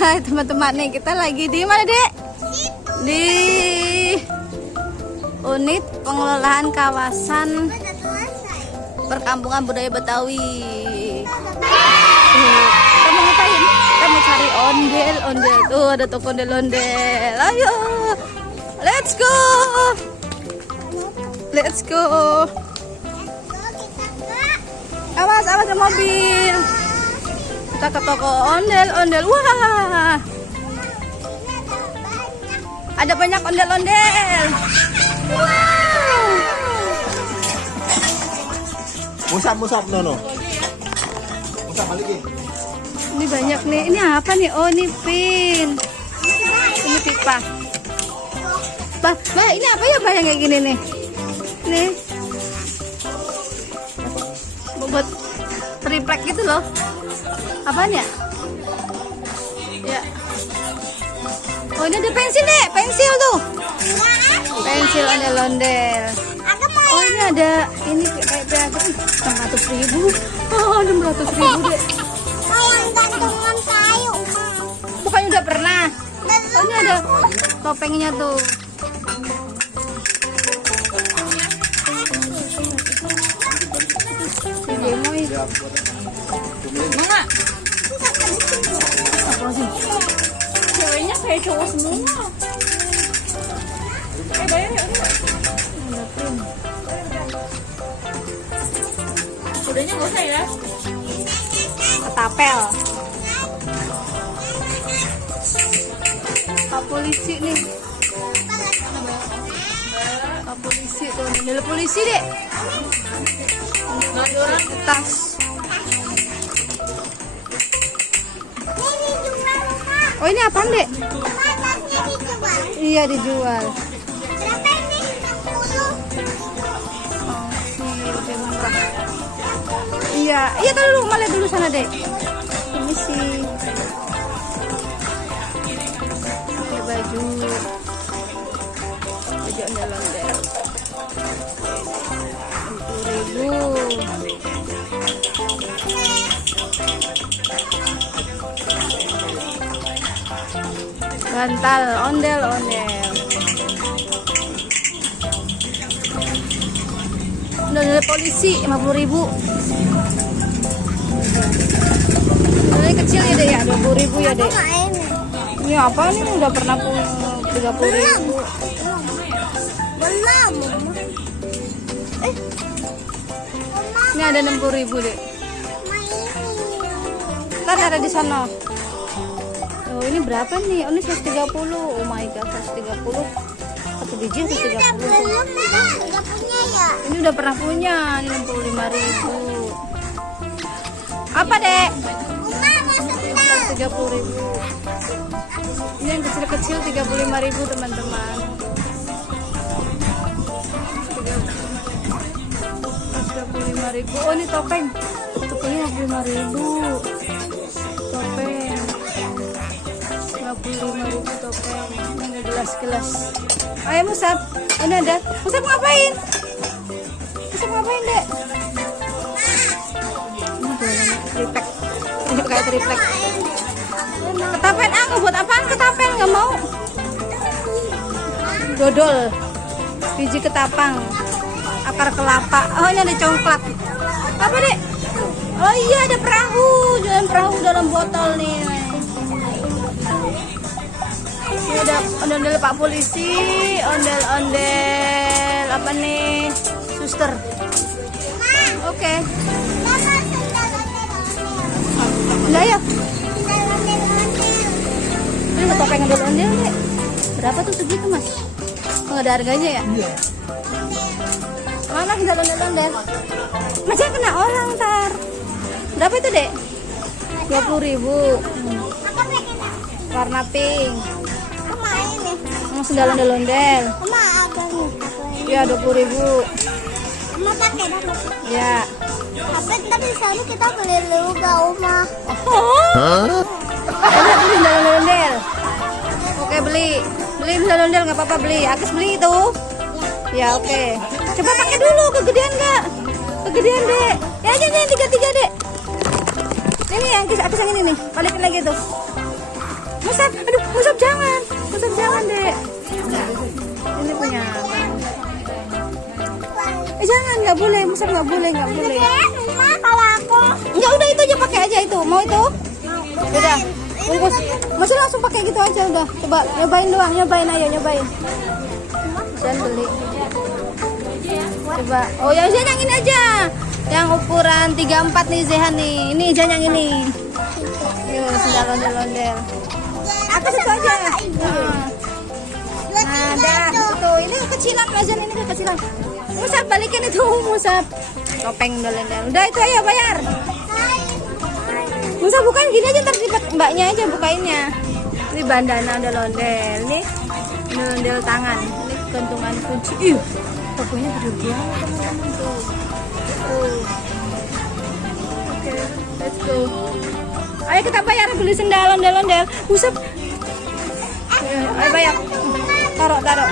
Hai teman-teman, nih kita lagi di mana, Dek? Di unit pengelolaan kawasan perkampungan budaya Betawi. Kita mau ngapain? Kita mau cari ondel. Tuh ada toko ondel. Ayo, let's go. Awas ada mobil. Kita ke toko ondel. Wah, ada banyak ondel. Wow. Musap Nono. Musap balikin. Ini banyak nih. Ini apa nih? Oh, ini pin. Ini pipa. Bah, ini apa ya, Bah, yang kayak gini nih? Nih. Buat triplek gitu loh. Apaan ya? Ya. Oh, ini ada pensil, Dek. Pensil tuh. Pensil ondel. Oh, ini ada ini kayak berapa? 600.000. Oh, 600.000, Dek. Gantungan kayu. Bukannya udah pernah? Oh, ini ada topengnya tuh. Gemoy. Mama, Apa sih? ceweknya kayak cowok semua. Bayar ya. Udahnya nggak usah ya. Ketapel. Pak polisi nih. Pak polisi tuh, ini polisi, Dek. Tas. Oh, ini apaan, Dek? Iya, dijual. Lebih murah. Iya, dulu malah dulu sana, Dek. Ini sih ada baju ondel-ondel. 60.000. Bantal ondel. Ondel polisi 50.000. Ini kecil ya, Dek, ya, 20.000 ya, Dek. Ini apa nih, udah pernah punya 30.000. Belum. Ini ada 60.000, Dek. Ntar ada di sana. Oh, ini berapa nih? Oh, ini 130. Oh my god, 130. Satu biji 130. Belum udah punya ya. Ini udah pernah punya. Ini 65.000. Apa, Dek? Uma mau sendal. 30.000. Ini yang kecil-kecil 35.000, teman-teman. 35.000. Oh, ini topeng. Topengnya 55.000. Topeng 55.000 topeng. Ini ada gelas. Ayo Musab. Ini ada. Musab ngapain, Dek? Ini jualan triplek. Ini kayak triplek. Ketapel, buat apaan ketapel? Nggak mau. Dodol. Biji ketapang. Akar kelapa. Oh, ini ada congklak. Apa, Dek? Oh iya, ada perahu. Jualan perahu dalam botol nih. Ini ada ondel Pak polisi, ondel apa nih? Suster. Oke. Enggak ya? Ini topeng ondel, Dek. Berapa tuh segitu, Mas? Nggak ada harganya ya? Iya. Mana ondel? Masih kena orang ntar. Berapa itu, Dek? 20.000. Warna pink. Sendal ondel. Uma ada nih. Ya, 20.000. Uma pakai dah. Ya. Tapi ntar di sana kita beli dulu ke Uma. Beli sendal ondel. Oke, beli sendal ondel, nggak apa-apa beli. Agus beli itu. Ya, oke. Coba pakai dulu, kegedean nggak? Kegedean, Dek. Ya aja nih 33, Dek. Ini yang aku yang ini nih. Balikin lagi tuh. Musab, aduh, Musab jangan. Musab jangan, Dek. Ini punya. Jangan, nggak boleh. Musab nggak boleh, nggak boleh. Rumah kalau aku. Enggak, udah itu aja pakai aja itu. Mau itu? Udah. Bungkus. Masih langsung pakai gitu aja udah. Coba nyobain doang, nyobain ayo, nyobain. Jangan beli. Coba. Oh, ya Zen yang ini aja. Yang ukuran 34 nih Zehan nih. Ini Zen yang ini. Yuk, sendal ondel-ondel. Aku suka aja. Nah, dah. Tuh, ini kekecilan Mas Zen, ini kekecilan. Musab balikin itu, Musab. Topeng ondel-ondel. Udah itu ayo bayar. Musab bukain gini aja, ntar mbaknya aja bukainnya. Ini bandana ondel-ondel. Nih ondel tangan. Ini gantungan kunci. Ih, tokonya gede banget teman-teman tuh. Oke, let's go. Ayo kita bayar beli sendal ondel-ondel. Musab. Ayo bayar. Taruh.